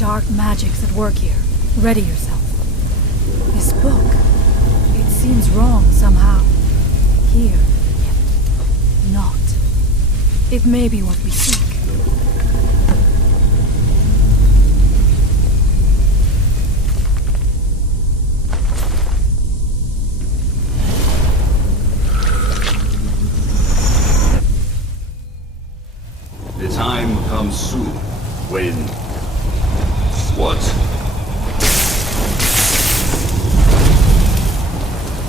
dark magics at work here. Ready yourself. This book, it seems wrong somehow. Here, yet not. It may be what we seek. The time comes soon when... What?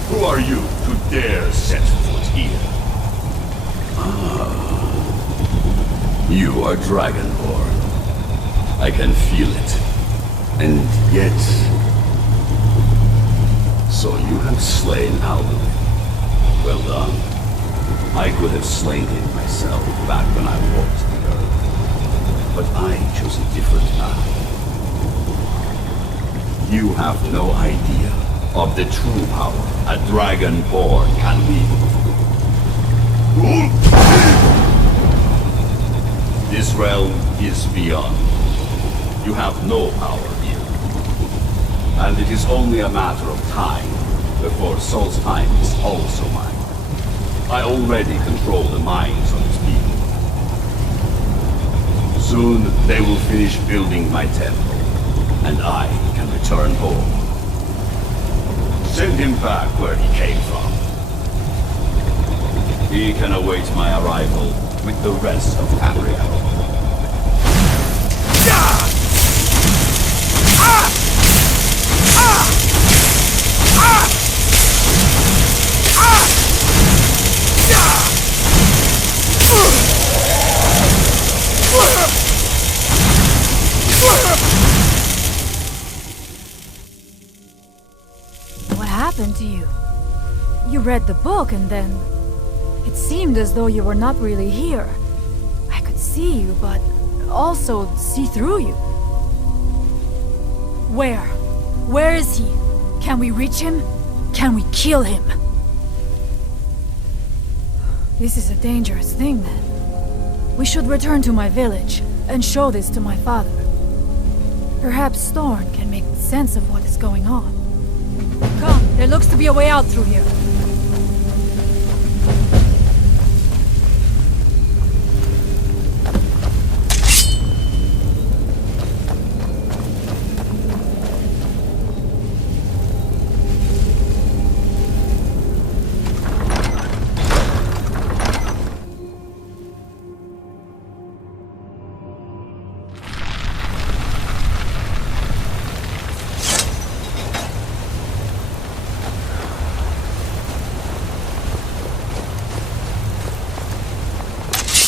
Who are you to dare set foot here? You are Dragonborn. I can feel it. And yet... So you have slain Alduin. Well done. I could have slain him myself back when I walked the earth. But I chose a different path. You have no idea of the true power a Dragonborn can wield. This realm is beyond. You have no power here. And it is only a matter of time before Solstheim is also mine. I already control the minds of its people. Soon they will finish building my temple, and I can return home. Send him back where he came from. He can await my arrival with the rest of Tamriel. What happened to you? You read the book and then... It seemed as though you were not really here. I could see you, but also see through you. Where? Where is he? Can we reach him? Can we kill him? This is a dangerous thing, then. We should return to my village and show this to my father. Perhaps Thorn can make sense of what is going on. Come, there looks to be a way out through here.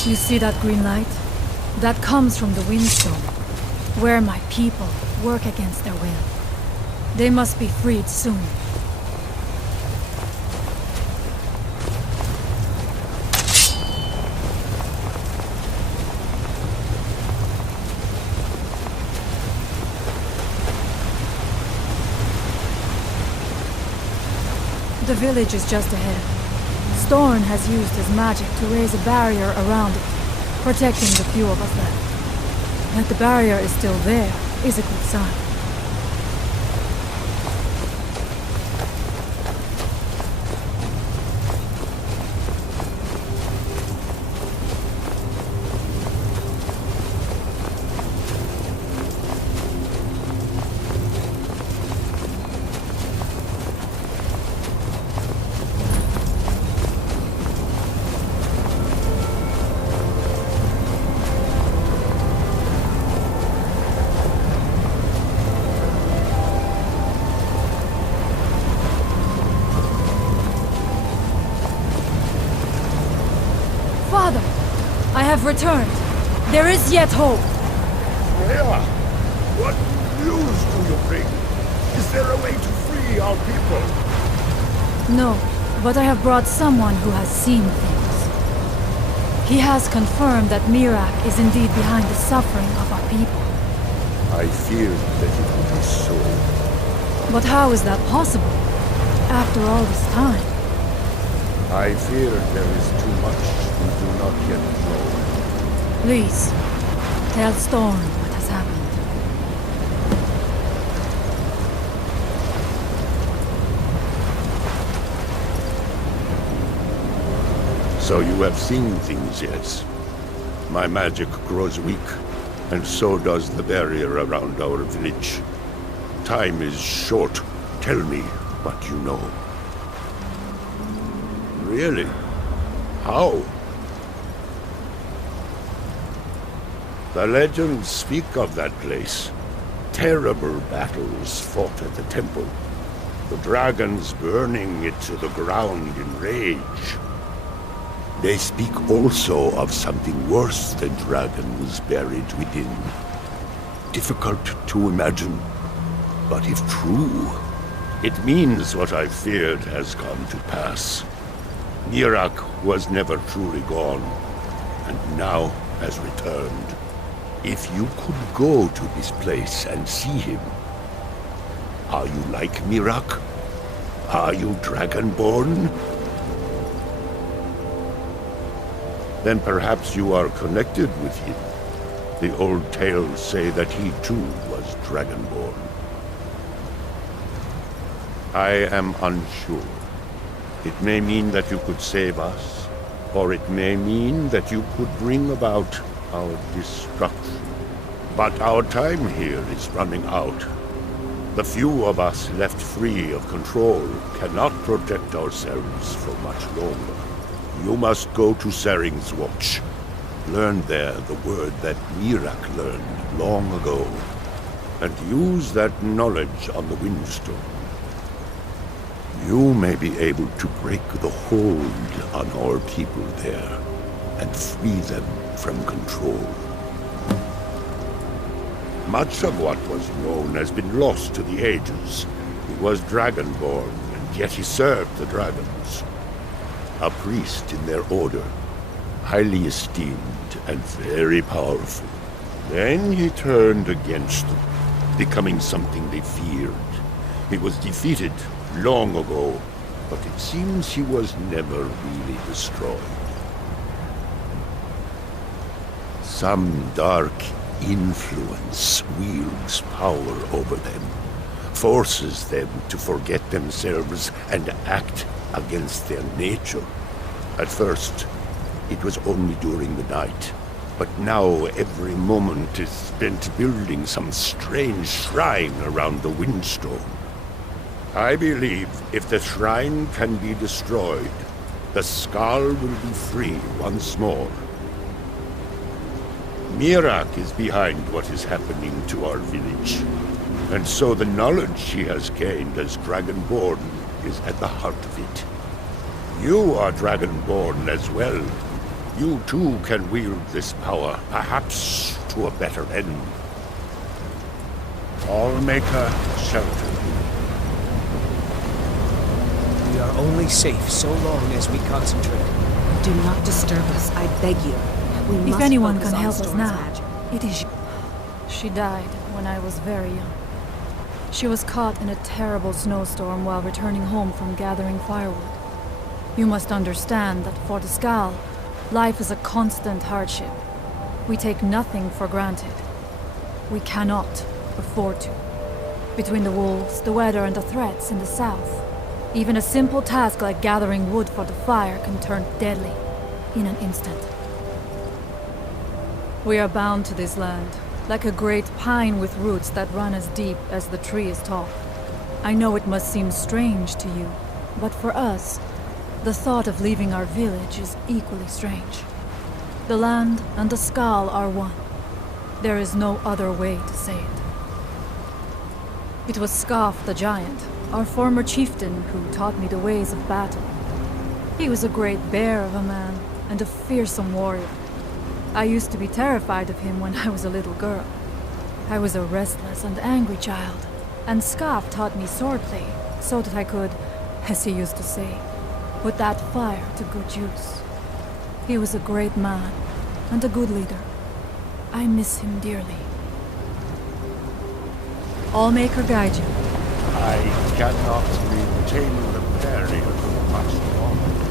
You see that green light? That comes from the Windstone, where my people work against their will. They must be freed soon. The village is just ahead. Storn has used his magic to raise a barrier around it, protecting the few of us left. That the barrier is still there is a good sign. Father, I have returned. There is yet hope. Freya, what news do you bring? Is there a way to free our people? No, but I have brought someone who has seen things. He has confirmed that Mirak is indeed behind the suffering of our people. I feared that it would be so. But how is that possible? After all this time? I fear there is too much we do not yet know. Please, tell Storm what has happened. So you have seen things, yes? My magic grows weak, and so does the barrier around our village. Time is short. Tell me what you know. Really? How? The legends speak of that place. Terrible battles fought at the temple. The dragons burning it to the ground in rage. They speak also of something worse than dragons buried within. Difficult to imagine, but if true, it means what I feared has come to pass. Mirak was never truly gone, and now has returned. If you could go to this place and see him, are you like Mirak? Are you Dragonborn? Then perhaps you are connected with him. The old tales say that he too was Dragonborn. I am unsure. It may mean that you could save us, or it may mean that you could bring about our destruction. But our time here is running out. The few of us left free of control cannot protect ourselves for much longer. You must go to Saring's Watch. Learn there the word that Mirak learned long ago, and use that knowledge on the Windstone. You may be able to break the hold on our people there, and free them from control. Much of what was known has been lost to the ages. He was Dragonborn, and yet he served the dragons. A priest in their order, highly esteemed and very powerful. Then he turned against them, becoming something they feared. He was defeated long ago, but it seems he was never really destroyed. Some dark influence wields power over them, forces them to forget themselves and act against their nature. At first, it was only during the night, but now every moment is spent building some strange shrine around the Windstone. I believe if the shrine can be destroyed, the Skull will be free once more. Mirak is behind what is happening to our village, and so the knowledge she has gained as Dragonborn is at the heart of it. You are Dragonborn as well. You too can wield this power, perhaps to a better end. Allmaker, shelter you. We are only safe so long as we concentrate. Do not disturb us, I beg you. We must If anyone focus can on help us Storm's now, magic. it is you. She died when I was very young. She was caught in a terrible snowstorm while returning home from gathering firewood. You must understand that for the Skal, life is a constant hardship. We take nothing for granted. We cannot afford to. Between the wolves, the weather, and the threats in the south, even a simple task like gathering wood for the fire can turn deadly in an instant. We are bound to this land, like a great pine with roots that run as deep as the tree is tall. I know it must seem strange to you, but for us, the thought of leaving our village is equally strange. The land and the Skal are one. There is no other way to say it. It was Scarf the Giant, our former chieftain, who taught me the ways of battle. He was a great bear of a man and a fearsome warrior. I used to be terrified of him when I was a little girl. I was a restless and angry child, and Scarf taught me swordplay so that I could, as he used to say, put that fire to good use. He was a great man and a good leader. I miss him dearly. Allmaker guide you. I cannot maintain the barrier for much longer.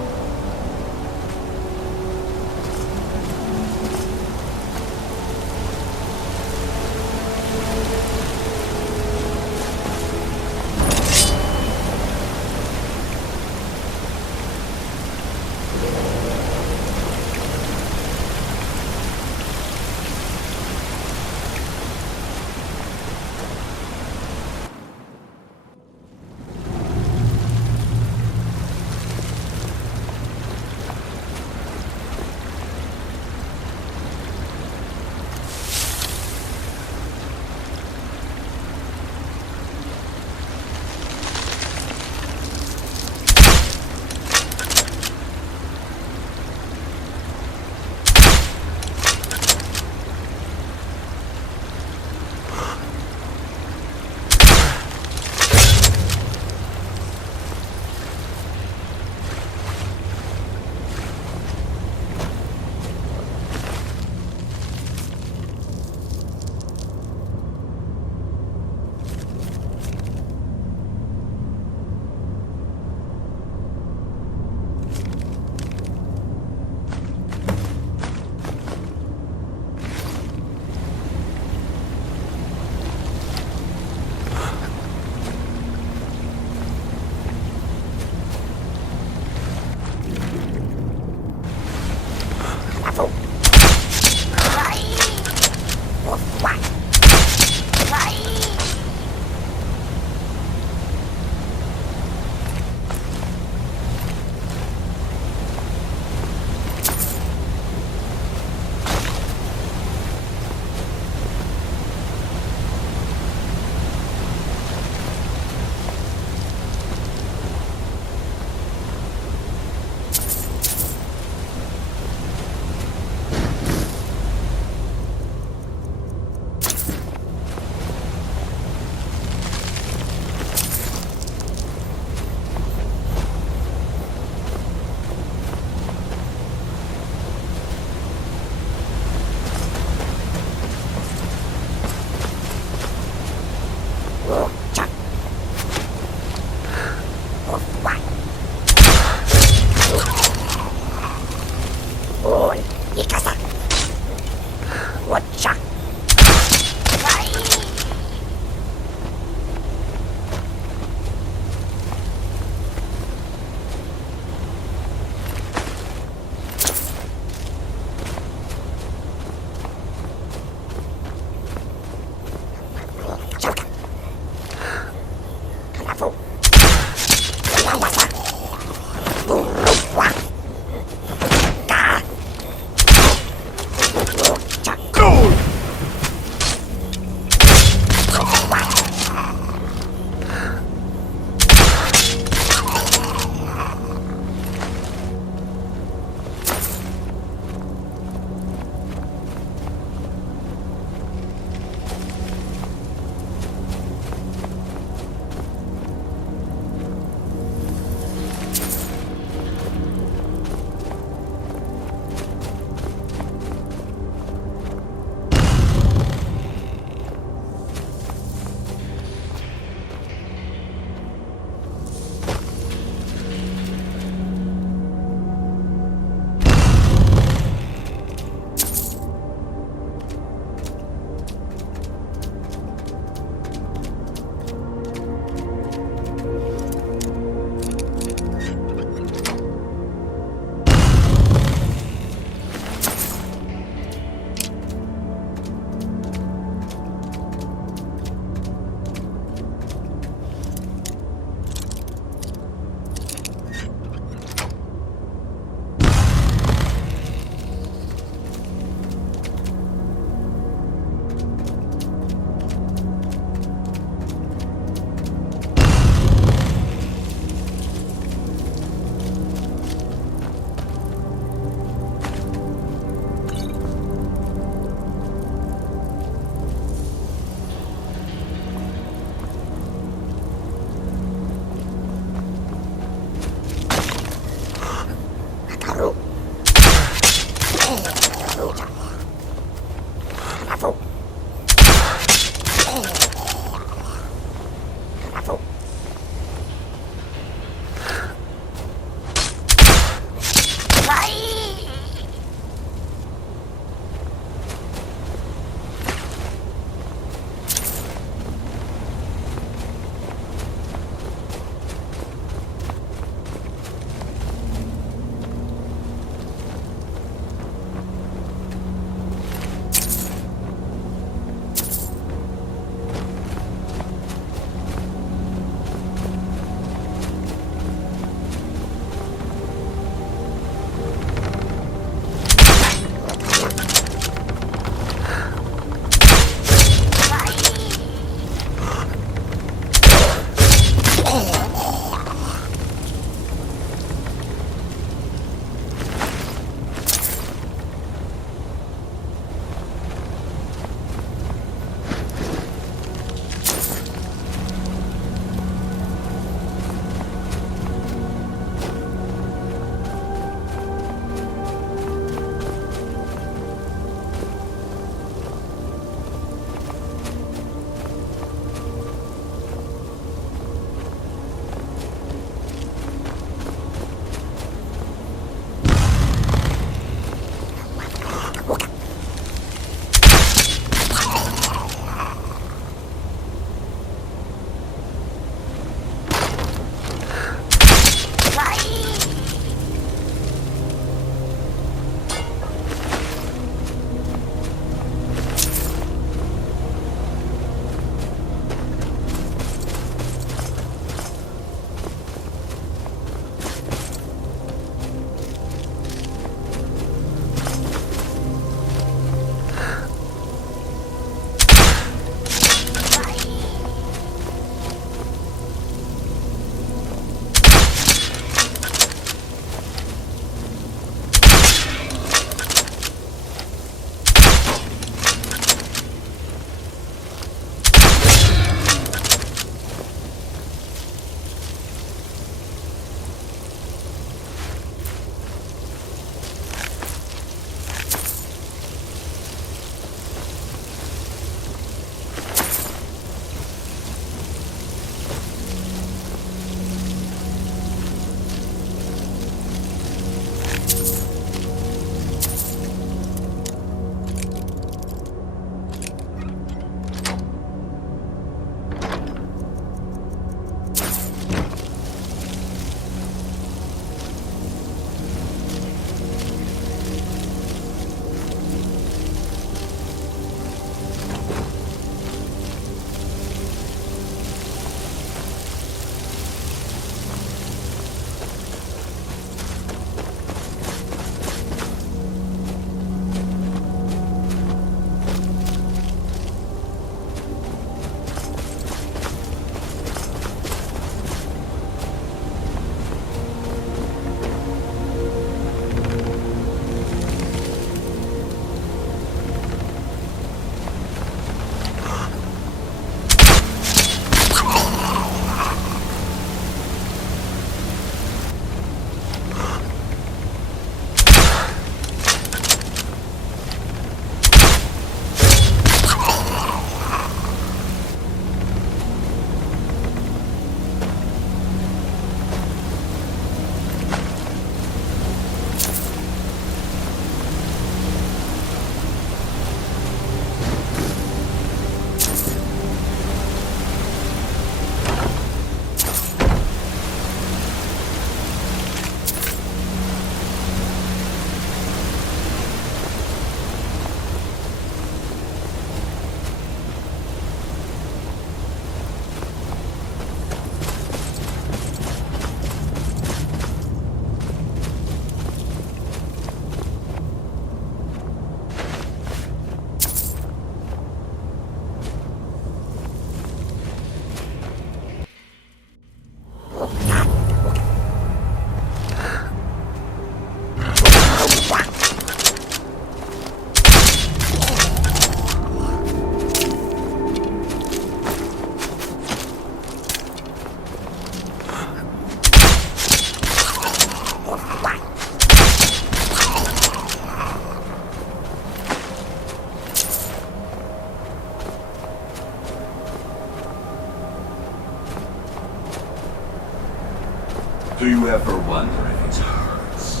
Do you ever wonder if it hurts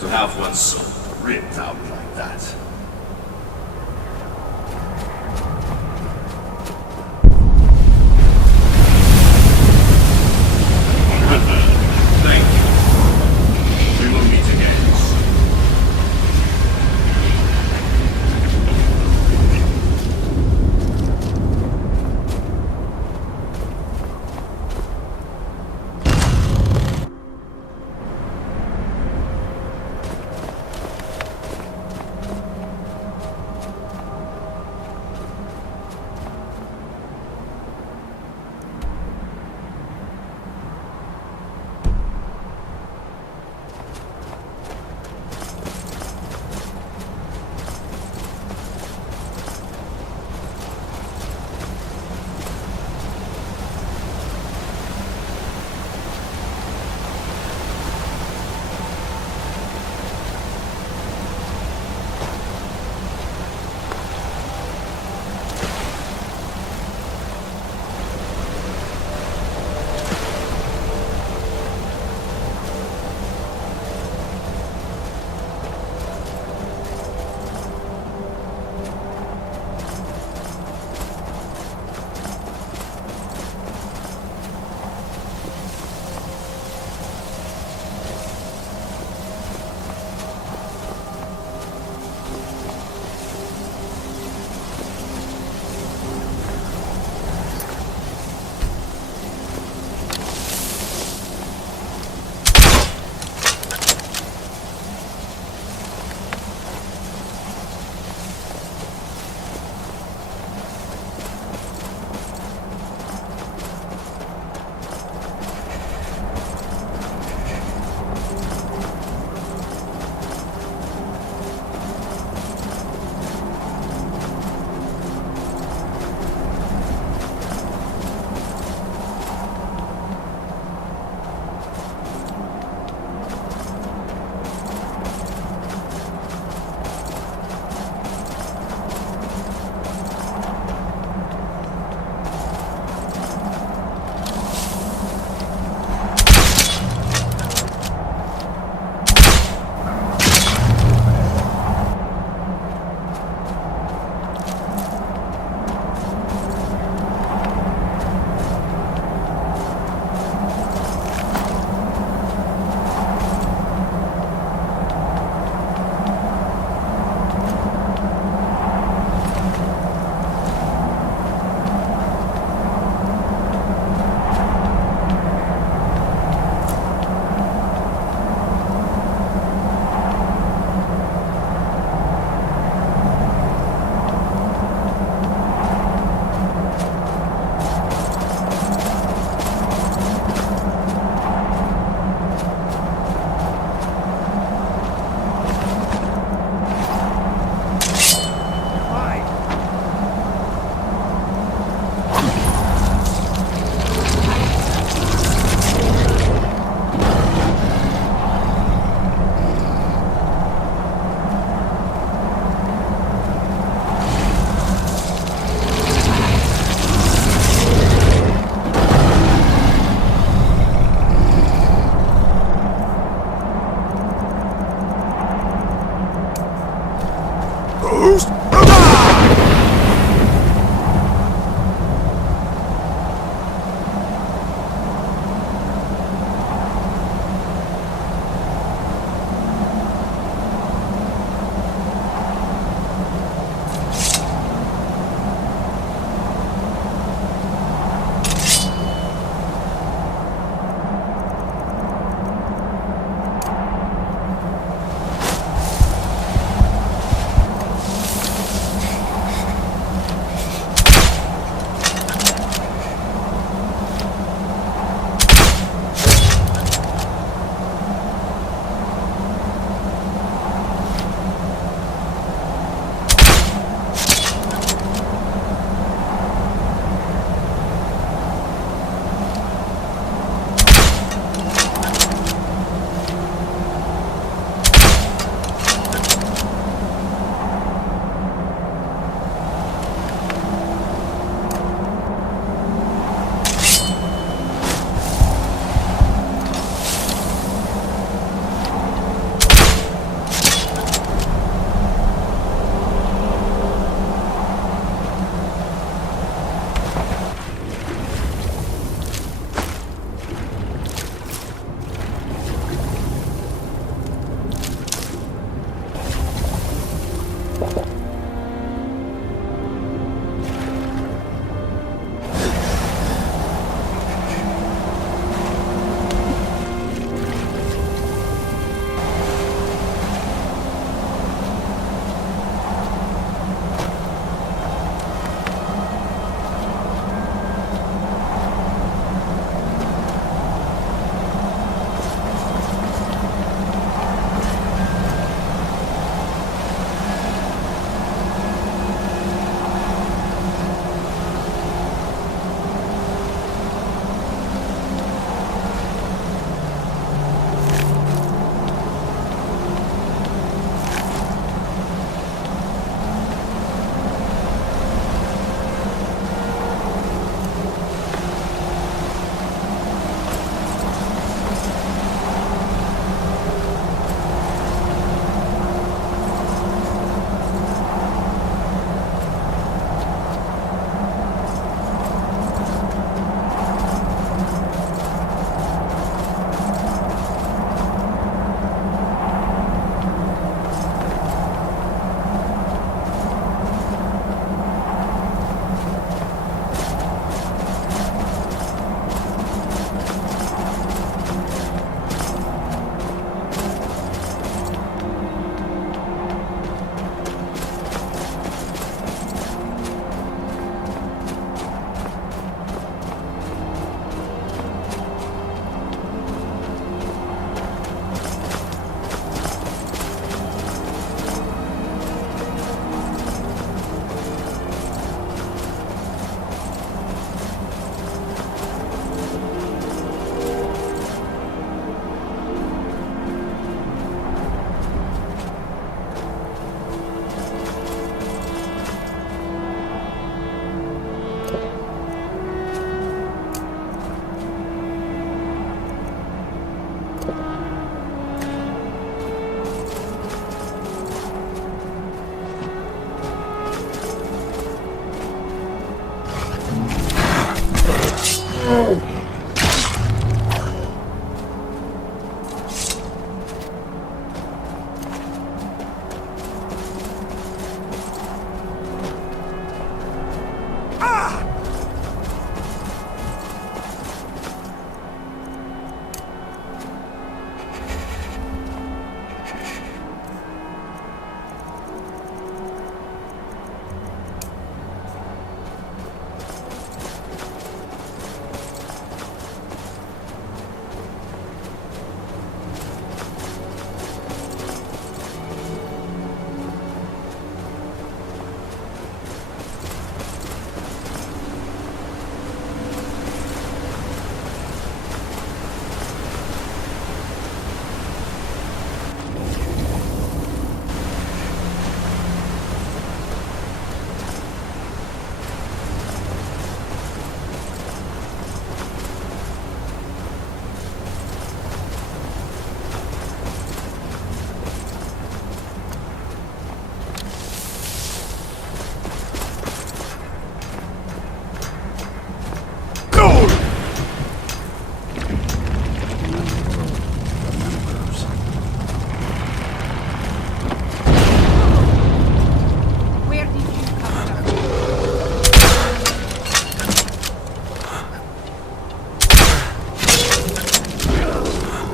to have one's soul ripped out like that? Thank you. We will meet again soon.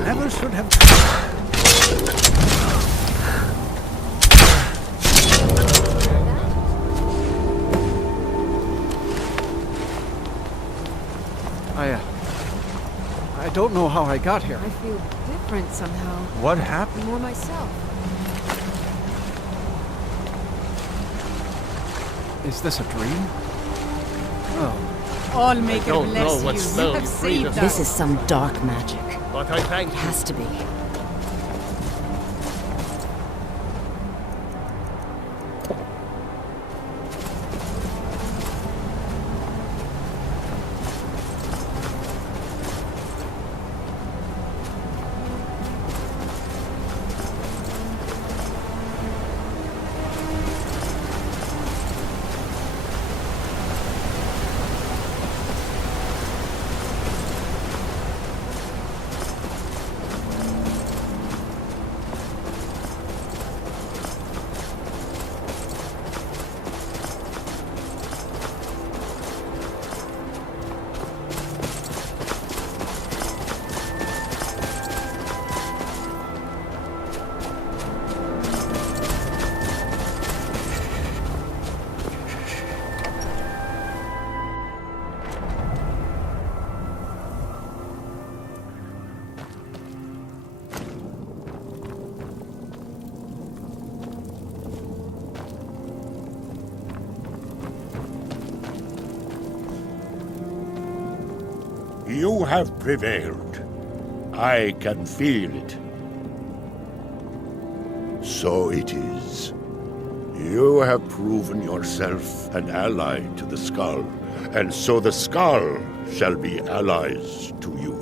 never should have... I don't know how I got here. I feel different somehow. What happened? More myself. Is this a dream? Oh, Allmaker don't know bless what you. spell You have you freed saved us. us. This is some dark magic. But I thank It you. has to be. You have prevailed. I can feel it. So it is. You have proven yourself an ally to the Skull, and so the Skull shall be allies to you.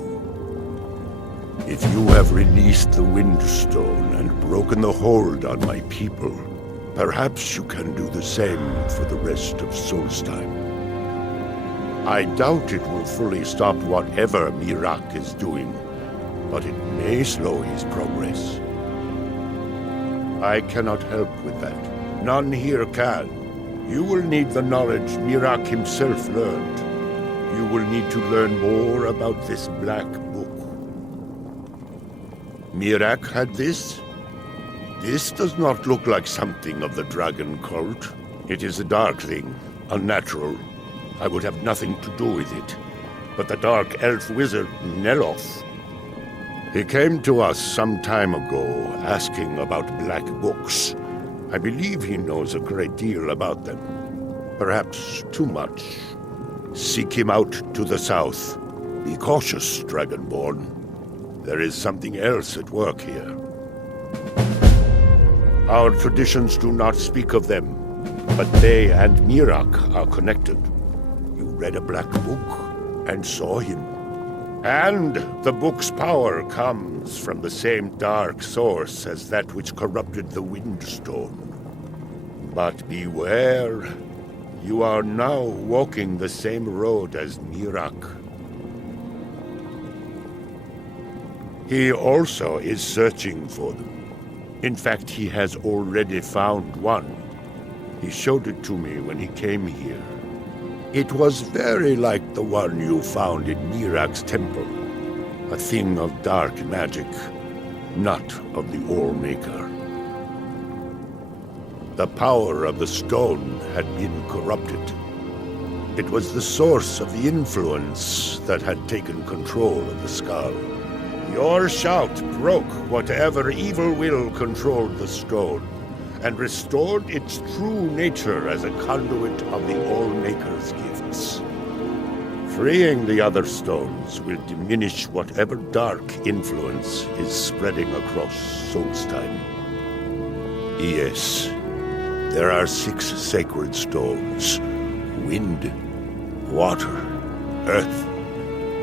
If you have released the Windstone and broken the hold on my people, perhaps you can do the same for the rest of Solstheim. I doubt it will fully stop whatever Miraak is doing, but it may slow his progress. I cannot help with that. None here can. You will need the knowledge Miraak himself learned. You will need to learn more about this black book. Miraak had this? This does not look like something of the dragon cult. It is a dark thing, unnatural. I would have nothing to do with it. But the dark elf wizard, Neloth, he came to us some time ago asking about black books. I believe he knows a great deal about them. Perhaps too much. Seek him out to the south. Be cautious, Dragonborn. There is something else at work here. Our traditions do not speak of them, but they and Miraak are connected. You read a black book and saw him. And the book's power comes from the same dark source as that which corrupted the Windstone. But beware, you are now walking the same road as Miraak. He also is searching for them. In fact, he has already found one. He showed it to me when he came here. It was very like the one you found in Miraak's temple. A thing of dark magic, not of the Allmaker. The power of the stone had been corrupted. It was the source of the influence that had taken control of the skull. Your shout broke whatever evil will controlled the stone, and restored its true nature as a conduit of the Allmaker's gifts. Freeing the other stones will diminish whatever dark influence is spreading across Solstheim. Yes, there are 6 sacred stones: wind, water, earth,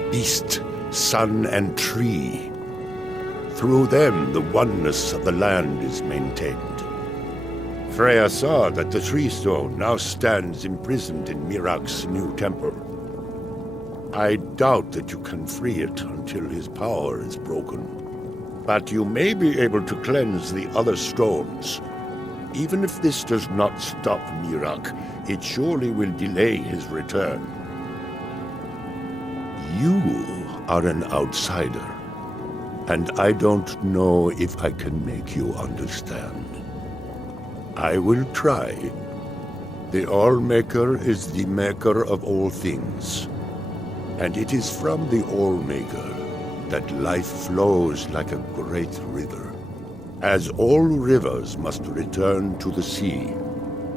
beast, sun, and tree. Through them, the oneness of the land is maintained. Freya saw that the tree stone now stands imprisoned in Miraak's new temple. I doubt that you can free it until his power is broken. But you may be able to cleanse the other stones. Even if this does not stop Miraak, it surely will delay his return. You are an outsider. and I don't know if I can make you understand. I will try. The All-Maker is the maker of all things, and it is from the All-Maker that life flows like a great river. As all rivers must return to the sea,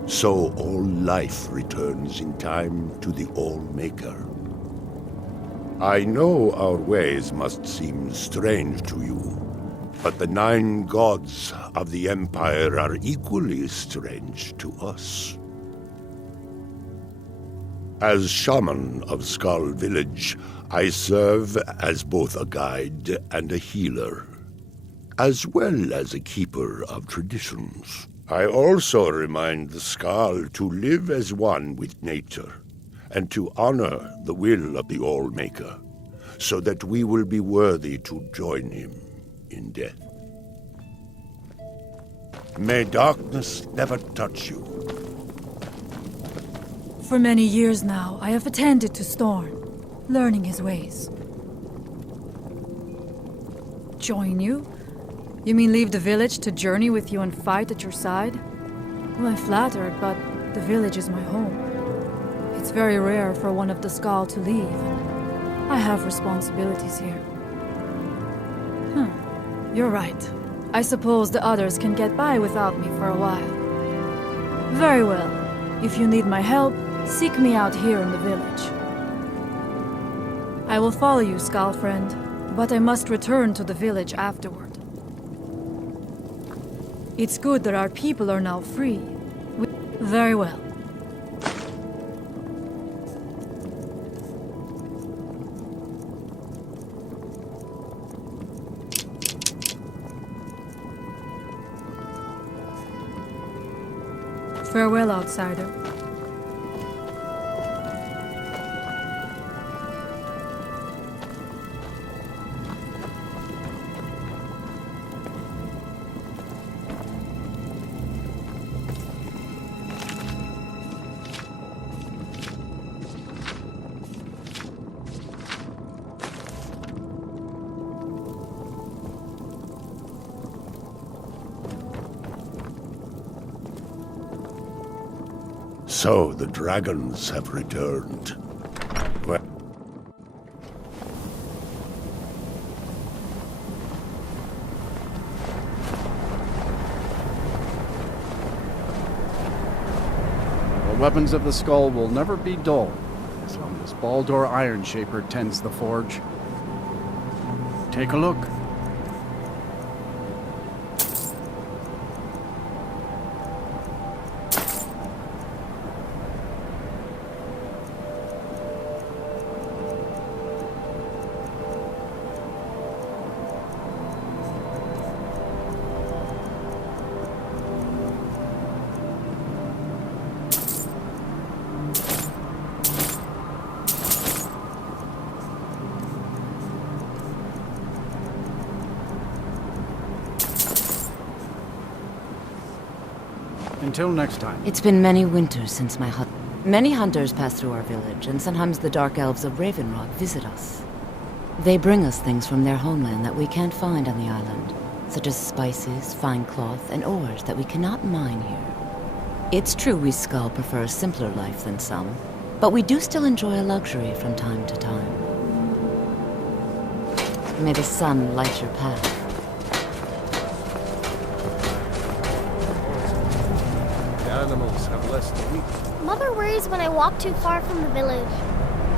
so all life returns in time to the All-Maker. I know our ways must seem strange to you, but the 9 gods of the Empire are equally strange to us. As shaman of Skull Village, I serve as both a guide and a healer, as well as a keeper of traditions. I also remind the Skull to live as one with nature, and to honor the will of the All-Maker, so that we will be worthy to join him in death. May darkness never touch you. For many years now, I have attended to Storm, learning his ways. Join you? You mean leave the village to journey with you and fight at your side? Well, I'm flattered, but the village is my home. It's very rare for one of the Skull to leave, and I have responsibilities here. You're right. I suppose the others can get by without me for a while. Very well. If you need my help, seek me out here in the village. I will follow you, Skull friend, but I must return to the village afterward. It's good that our people are now free. Very well. Farewell, outsider. So the dragons have returned. Well, the weapons of the Skull will never be dull, as long as Baldur Ironshaper tends the forge. Take a look. Until next time. It's been many winters since my hut. Many hunters pass through our village, and sometimes the dark elves of Ravenrock visit us. They bring us things from their homeland that we can't find on the island, such as spices, fine cloth, and ores that we cannot mine here. It's true we Skull prefer a simpler life than some, but we do still enjoy a luxury from time to time. May the sun light your path. Animals have less to eat. Mother worries when I walk too far from the village.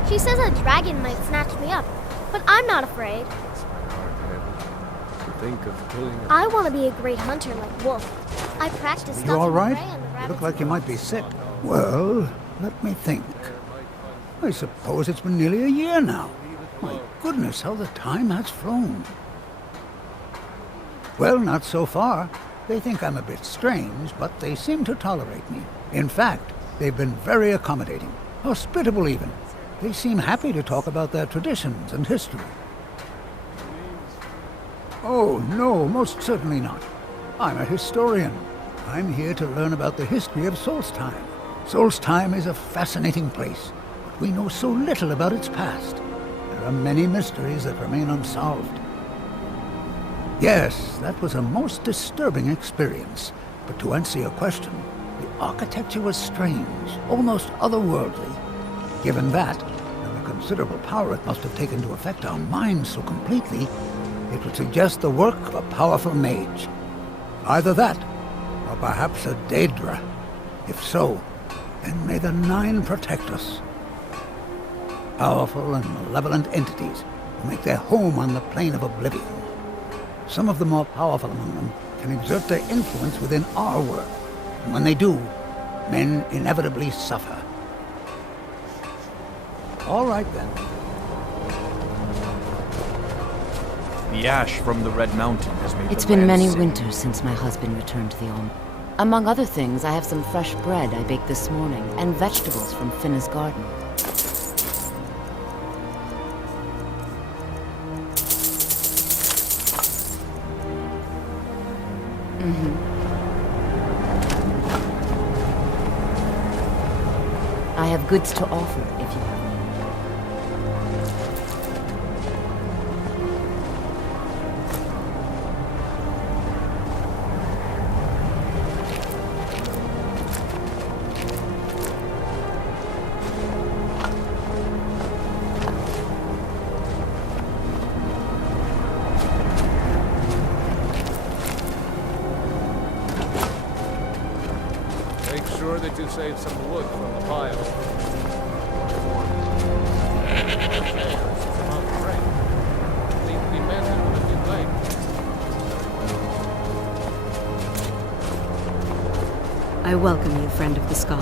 She says a dragon might snatch me up, but I'm not afraid. It's my hard to think of killing a... I want to be a great hunter like Wolf. I practice stuff You all right? prey on the You rabbits. look like you might be sick. Well, let me think. I suppose it's been nearly a year now. My goodness, how the time has flown. Well, not so far. They think I'm a bit strange, but they seem to tolerate me. In fact, they've been very accommodating, hospitable even. They seem happy to talk about their traditions and history. Oh, no, most certainly not. I'm a historian. I'm here to learn about the history of Solstheim. Solstheim is a fascinating place, but we know so little about its past. There are many mysteries that remain unsolved. Yes, that was a most disturbing experience. But to answer your question, the architecture was strange, almost otherworldly. Given that, and the considerable power it must have taken to affect our minds so completely, it would suggest the work of a powerful mage. Either that, or perhaps a Daedra. If so, then may the Nine protect us. Powerful and malevolent entities who make their home on the plane of oblivion. Some of the more powerful among them can exert their influence within our world. And when they do, men inevitably suffer. All right then. The ash from the Red Mountain has made It's the been land many sick. winters since my husband returned to the Olm. Among other things, I have some fresh bread I baked this morning, and vegetables from Finna's garden. I have goods to offer, if you have. Make sure that you save some wood from the pile. I welcome you, friend of the Skull.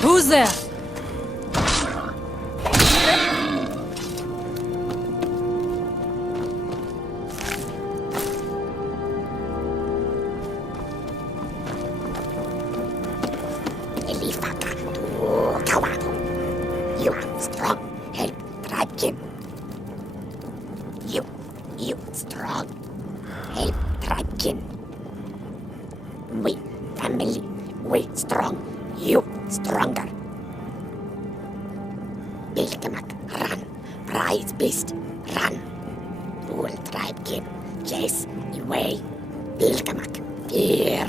Who's there? help Dragonborn. We family, we strong, you stronger. Bilgemak, run. Prize beast, run. Rule Dragonborn, chase away. Bilgemak, fear.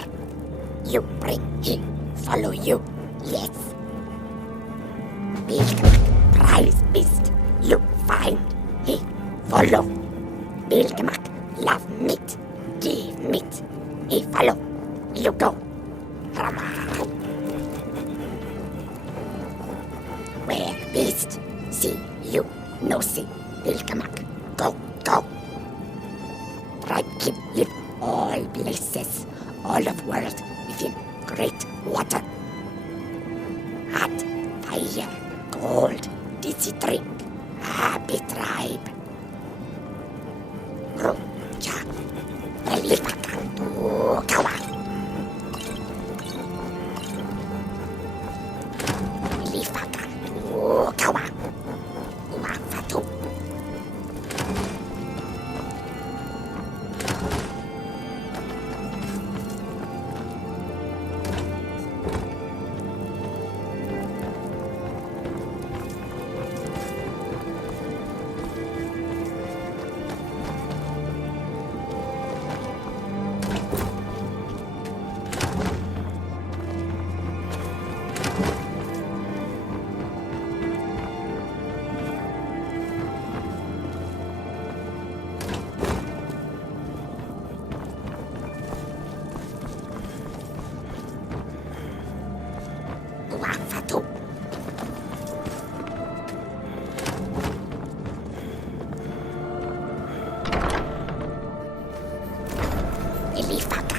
You bring him, follow you, yes. Bilgemak, prize beast, you find, he follow. Bilgemak, love meat, give meat, he follow, you go. Where beast, see you, no see, Bilgemak, go, go. Dragon live all places, all of world within great water. Hot, fire, cold, dizzy drink, happy tribe. Rucha, Elifaka, Kawa. Elifaka, Kawa. Wafatu. Wafatu. Elifaka.